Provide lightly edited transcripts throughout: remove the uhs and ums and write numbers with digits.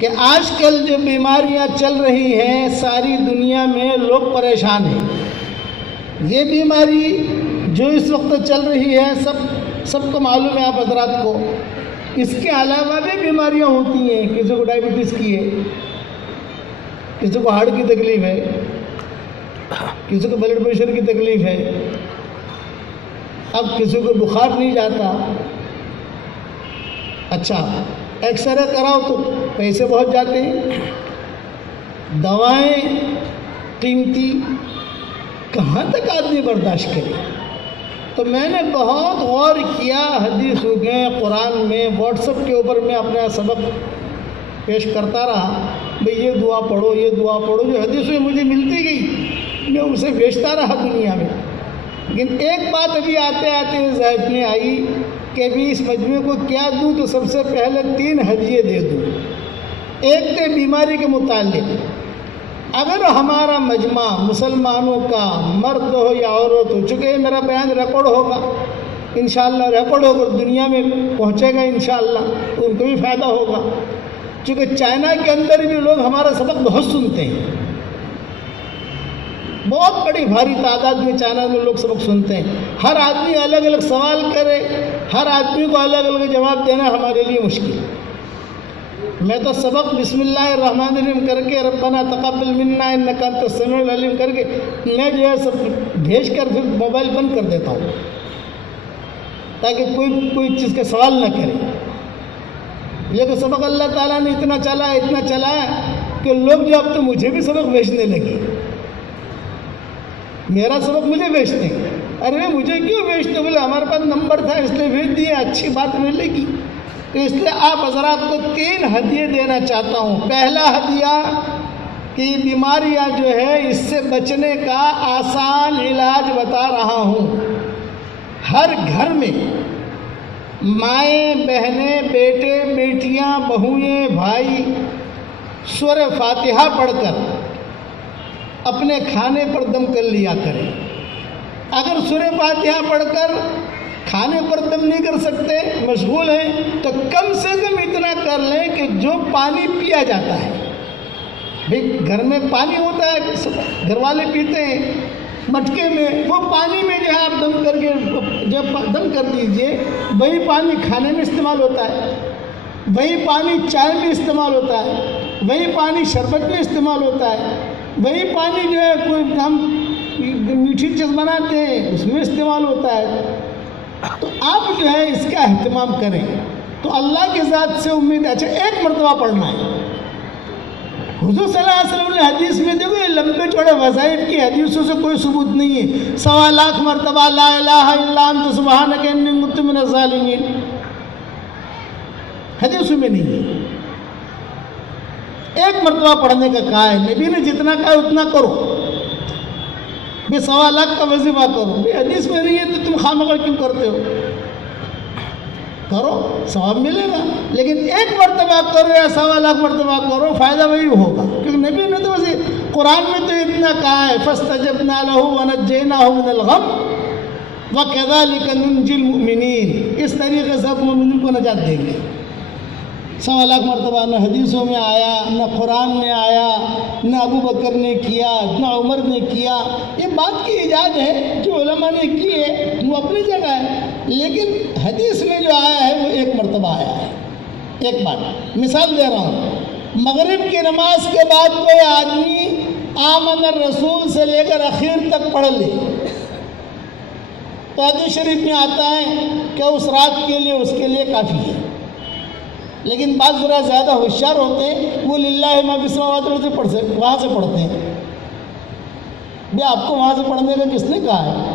کہ آج کل جو بیماریاں چل رہی ہیں ساری دنیا میں لوگ پریشان ہیں۔ یہ بیماری جو اس وقت چل رہی ہے سب کو معلوم ہے آپ حضرات کو۔ اس کے علاوہ بھی بیماریاں ہوتی ہیں، کسی کو ڈائبٹیز کی ہے، کسی کو ہارٹ کی تکلیف ہے، کسی کو بلڈ پریشر کی تکلیف ہے، اب کسی کو بخار نہیں جاتا۔ اچھا ایکس رے کراؤ تو پیسے بہت جاتے ہیں، دوائیں قیمتی، کہاں تک آدمی برداشت کرے؟ تو میں نے بہت غور کیا، حدیث میں، قرآن میں، واٹس ایپ کے اوپر میں اپنا سبق پیش کرتا رہا، بھئی یہ دعا پڑھو، یہ دعا پڑھو، جو حدیث میں مجھے ملتی گئی میں اسے بیچتا رہا دنیا میں۔ لیکن ایک بات ابھی آتے آتے ذہن میں آئی کہ بھی اس مجموعے کو کیا دوں، تو سب سے پہلے 3 ہدیے دے دوں۔ ایک تو بیماری کے متعلق، اگر ہمارا مجمع مسلمانوں کا مرد ہو یا عورت ہو، چونکہ میرا بیان ریکارڈ ہوگا انشاءاللہ، ریکارڈ ہوگا دنیا میں پہنچے گا انشاءاللہ، ان کو بھی فائدہ ہوگا، چونکہ چائنا کے اندر بھی لوگ ہمارا سبق بہت سنتے ہیں، بہت بڑی بھاری تعداد میں چائنا میں لوگ سبق سنتے ہیں۔ ہر آدمی الگ الگ سوال کرے، ہر آدمی کو الگ الگ جواب دینا ہمارے لیے مشکل ہے۔ میں تو سبق بسم اللہ الرحمن الرحیم کر کے ربنا تقبل منا انک انت السمیع العلیم کر کے میں جو ہے سب بھیج کر پھر موبائل بند کر دیتا ہوں، تاکہ کوئی چیز کا سوال نہ کرے۔ یہ کہ سبق اللہ تعالیٰ نے اتنا چلایا کہ لوگ جو اب تو مجھے بھی سبق بھیجنے لگے، میرا سبق مجھے بھیجتے ہیں۔ ارے مجھے کیوں بھیجتے؟ بولے ہمارے پاس نمبر تھا اس لیے بھیج دیا، اچھی بات ملے گی۔ تو اس لیے آپ حضرات کو 3 ہدیے دینا چاہتا ہوں۔ پہلا ہدیہ کہ بیماریاں جو ہے اس سے بچنے کا آسان علاج بتا رہا ہوں۔ ہر گھر میں مائیں، بہنیں، بیٹے، بیٹیاں، بہوئیں، بھائی سورہ فاتحہ پڑھ کر اپنے کھانے پر دم کر لیا کریں۔ اگر سورہ فاتحہ پڑھ کر کھانے پر دم نہیں کر سکتے، مشغول ہیں، تو کم سے کم اتنا کر لیں کہ جو پانی پیا جاتا ہے، بھئی گھر میں پانی ہوتا ہے، گھر والے پیتے ہیں مٹکے میں، وہ پانی میں جو ہے آپ دم کر کے جب دم کر دیجئے، وہی پانی کھانے میں استعمال ہوتا ہے، وہی پانی چائے میں استعمال ہوتا ہے، وہی پانی شربت میں استعمال ہوتا ہے، وہی پانی جو ہے کوئی ہم میٹھی چیز بناتے ہیں اس میں استعمال ہوتا ہے۔ تو آپ جو ہے اس کا اہتمام کریں تو اللہ کی ذات سے امید ہے۔ اچھا ایک مرتبہ پڑھنا ہے۔ حضور صلی اللہ علیہ وسلم نے حدیث میں، دیکھو یہ لمبے چوڑے وظائف کی حدیثوں سے کوئی ثبوت نہیں ہے، 1.25 لاکھ مرتبہ لا الہ الا انت سبحانک انی کنت من الظالمین، حدیثوں میں نہیں ہے۔ ایک مرتبہ پڑھنے کا کہا ہے، نبی نے جتنا کہا اتنا کرو، بے 1.25 لاکھ کا وظیفہ کرو۔ حدیث میں نہیں ہے تو تم خامخواہ کیوں کرتے ہو؟ کرو، ثواب ملے گا، لیکن ایک مرتبہ کرو یا 1.25 لاکھ مرتبہ کرو، فائدہ وہی ہوگا، کیونکہ نبی نے تو ویسے قرآن میں تو اتنا کہا ہے، فَاسْتَجَبْنَا لَهُ وَنَجَّيْنَاهُ مِنَ الْغَمِّ وَكَذَلِكَ نُنْجِي الْمُؤْمِنِينَ۔ اس طریقے سے آپ مومنین کو نجات دیں گے۔ 1.25 لاکھ مرتبہ نہ حدیثوں میں آیا، نہ قرآن میں آیا، نہ ابو بکر نے کیا، نہ عمر نے کیا۔ یہ بات کی ایجاد ہے، جو علماء نے کی ہے وہ اپنی جگہ ہے، لیکن حدیث میں جو آیا ہے وہ ایک مرتبہ آیا ہے۔ ایک بات مثال دے رہا ہوں، مغرب کی نماز کے بعد کوئی آدمی آمن الرسول سے لے کر اخیر تک پڑھ لے تو حدیث شریف میں آتا ہے کہ اس رات کے لیے اس کے لیے کافی ہے۔ لیکن بعض ذرا زیادہ ہوشیار ہوتے ہیں، وہ للہ ما فی السماوات سے پڑھ سکتے، وہاں سے پڑھتے ہیں۔ بھئی آپ کو وہاں سے پڑھنے کا کس نے کہا ہے؟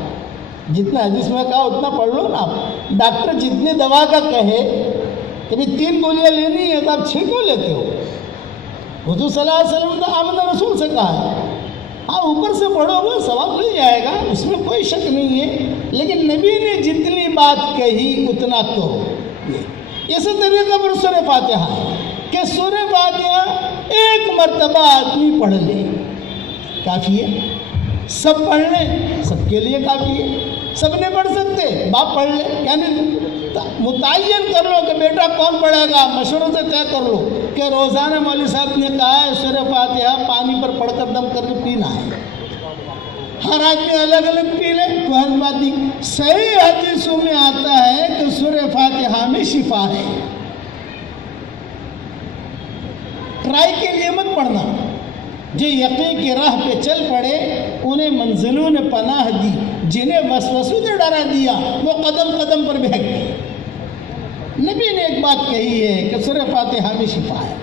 جتنا حدیث میں کہا اتنا پڑھ لو نا آپ۔ ڈاکٹر جتنے دوا کا کہے کہ بھی 3 گولیاں لینی ہے تو آپ 6 کیوں لیتے ہو؟ حضور صلی اللہ علیہ وسلم نے آمن رسول سے کہا ہے، آپ اوپر سے پڑھو گے ثواب مل جائے گا، اس میں کوئی شک نہیں ہے، لیکن نبی نے جتنی بات کہی اتنا کرو۔ اسی طریقے پر سورہ فاتحہ ہے کہ سورہ فاتحہ ایک مرتبہ آدمی پڑھ لے، کافی ہے۔ سب پڑھ لیں، سب کے لیے کافی ہے۔ سب نہیں پڑھ سکتے، باپ پڑھ لے، یعنی متعین کر لو کہ بیٹا کون پڑھے گا، مشورے سے طے کر لو کہ روزانہ مولوی صاحب نے کہا ہے سورہ فاتحہ پانی پر پڑھ کر دم کر کے پینا ہے، ہر آدمی الگ الگ پی لے تو ہر بات نہیں۔ صحیح حدیثوں میں آتا ہے کہ سورہ فاتحہ میں شفا ہے۔ ٹرائی کے لیے مت پڑھنا، جو یقین کی راہ پہ چل پڑے انہیں منزلوں نے پناہ دی، جنہیں وسوسوں نے ڈرا دیا وہ قدم قدم پر بہک گئے۔ نبی نے ایک بات کہی ہے کہ سورہ فاتحہ میں شفا ہے،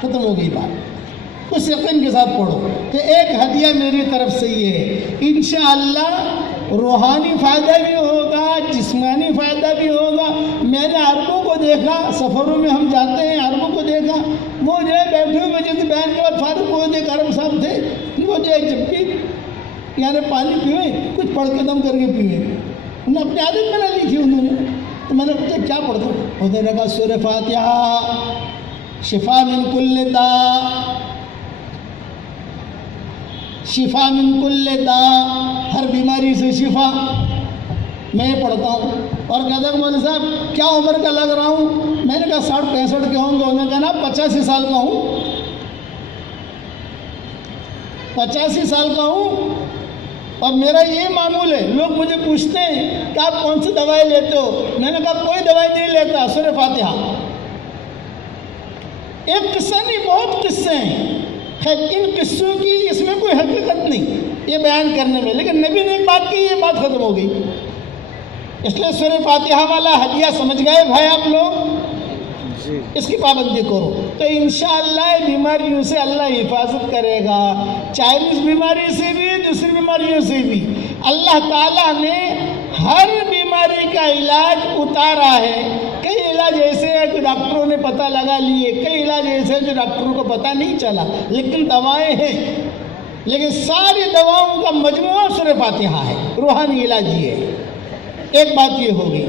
ختم ہو گئی بات، اس یقین کے ساتھ پڑھو۔ تو ایک ہدیہ میری طرف سے یہ ہے، انشاءاللہ روحانی فائدہ بھی ہوگا، جسمانی فائدہ بھی ہوگا۔ میں نے عربوں کو دیکھا، سفروں میں ہم جاتے ہیں، عربوں کو دیکھا، وہ جو ہے بیٹھے ہوئے جیسے بیان کے بعد فارغ ہوئے تھے، عرب صاحب تھے، وہ جو ہے جب بھی یعنی پانی پیوے کچھ پڑھ کے دم کر کے پیوے، انہوں نے اپنی عادت بنا لی تھی انہوں نے۔ تو میں نے پوچھا کیا پڑھتا ہوں؟ انہوں نے کہا سورہ فاتحہ شفا من کل داء، شفا من کل داء، ہر بیماری سے شفا۔ میں یہ پڑھتا ہوں اور کہتا ہوں مولوی صاحب کیا عمر کا لگ رہا ہوں؟ میں نے کہا 60-65 کے ہوں گے۔ انہوں نے کہا نا 85 سال کا ہوں، 85 سال کا ہوں، اور میرا یہ معمول ہے۔ لوگ مجھے پوچھتے ہیں کہ آپ کون سی دوائی لیتے ہو؟ میں نے کہا کوئی دوائی نہیں لیتا، سورہ فاتحہ۔ ایک قصہ نہیں، بہت قصے ہیں، خیر ان قصوں کی اس میں کوئی حقیقت نہیں یہ بیان کرنے میں، لیکن نبی نے ایک بات کی، یہ بات ختم ہو گئی۔ اس لیے سورہ فاتحہ والا ہدیہ سمجھ گئے بھائی آپ لوگ؟ اس کی پابندی کرو تو انشاءاللہ بیماریوں سے اللہ حفاظت کرے گا، چائنیز بیماری سے بھی، دوسری بیماریوں سے بھی۔ اللہ تعالیٰ نے ہر بیماری کا علاج اتارا ہے۔ کئی علاج ایسے ہیں کہ ڈاکٹروں نے پتہ لگا لیے، کئی علاج ایسے ہیں جو ڈاکٹروں کو پتہ نہیں چلا، لیکن دوائیں ہیں۔ لیکن ساری دواؤں کا مجموعہ سورہ فاتحہ ہے، روحانی علاج یہ ہے۔ ایک بات یہ ہوگی